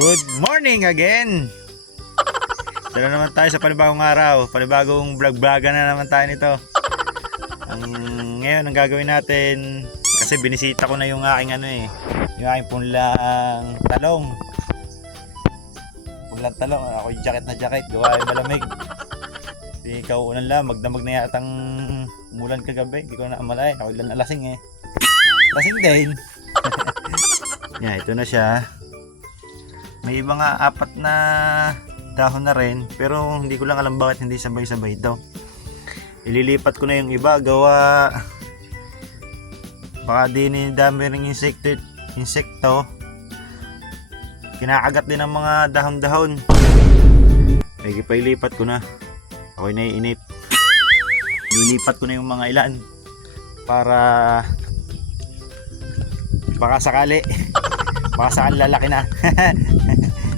Good morning again! Dala naman tayo sa panibagong araw. Panibagong vlog-vlogan na naman tayo nito. Ngayon ang gagawin natin, kasi binisita ko na yung aking yung aking punlang talong. Punlang talong, ako yung jacket na jacket, gawa ay malamig. Di kauunan lang, magdamag na yatang umulan kagabi. Di ko na amalayan, ako ilan alasing Lasing din. Yan, ito na siya. May iba nga 4 na dahon na rin, pero hindi ko lang alam bakit hindi sabay-sabay ito. Ililipat ko na yung iba, gawa baka din dami ng insekto kinakagat din ng mga dahon-dahon. Ay, ilipat ko na. Ako'y naiinip. Lilipat ko na yung mga ilan para baka sakali lalaki na.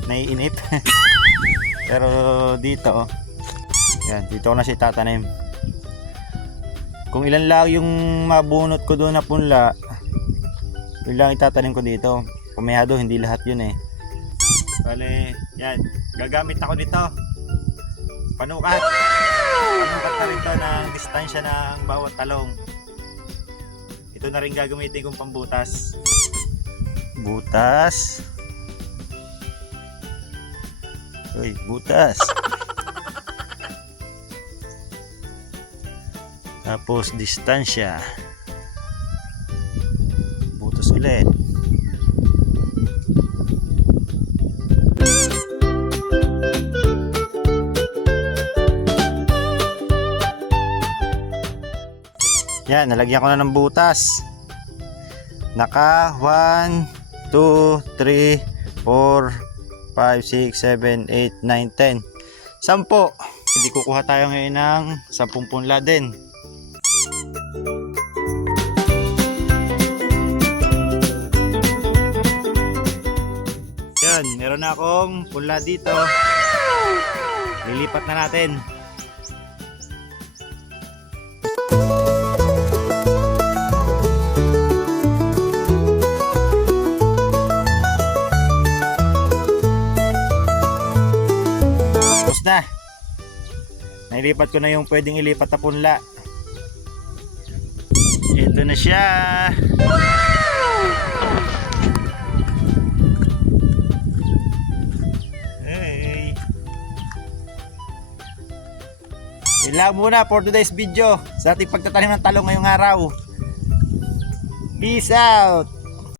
Naiinip. Pero dito yan, dito ko na siya tatanim. Kung ilan lang yung mabunot ko doon na punla, yun lang itatanim ko dito. Kumihado, hindi lahat yun Bale, yan, gagamit ako dito panukat na rin to ng distansya ng bawat talong. Ito na rin gagamitin kong pambutas. Butas. Tapos distansya. Butas ulit. Yan, nalagyan ko na ng butas. Naka 1, 2, 3, 4, 5, 6, 7, 8, 9, 10. 10. Hindi kukuha tayo ngayon ng 10 punla din. Yan, meron na akong punla dito. Lilipat na natin. Na nailipat ko na yung pwedeng ilipat na punla. Ito na siya. Hey. Yun lang muna for today's video sa ating pagtatanim ng talong ngayong araw. Peace out.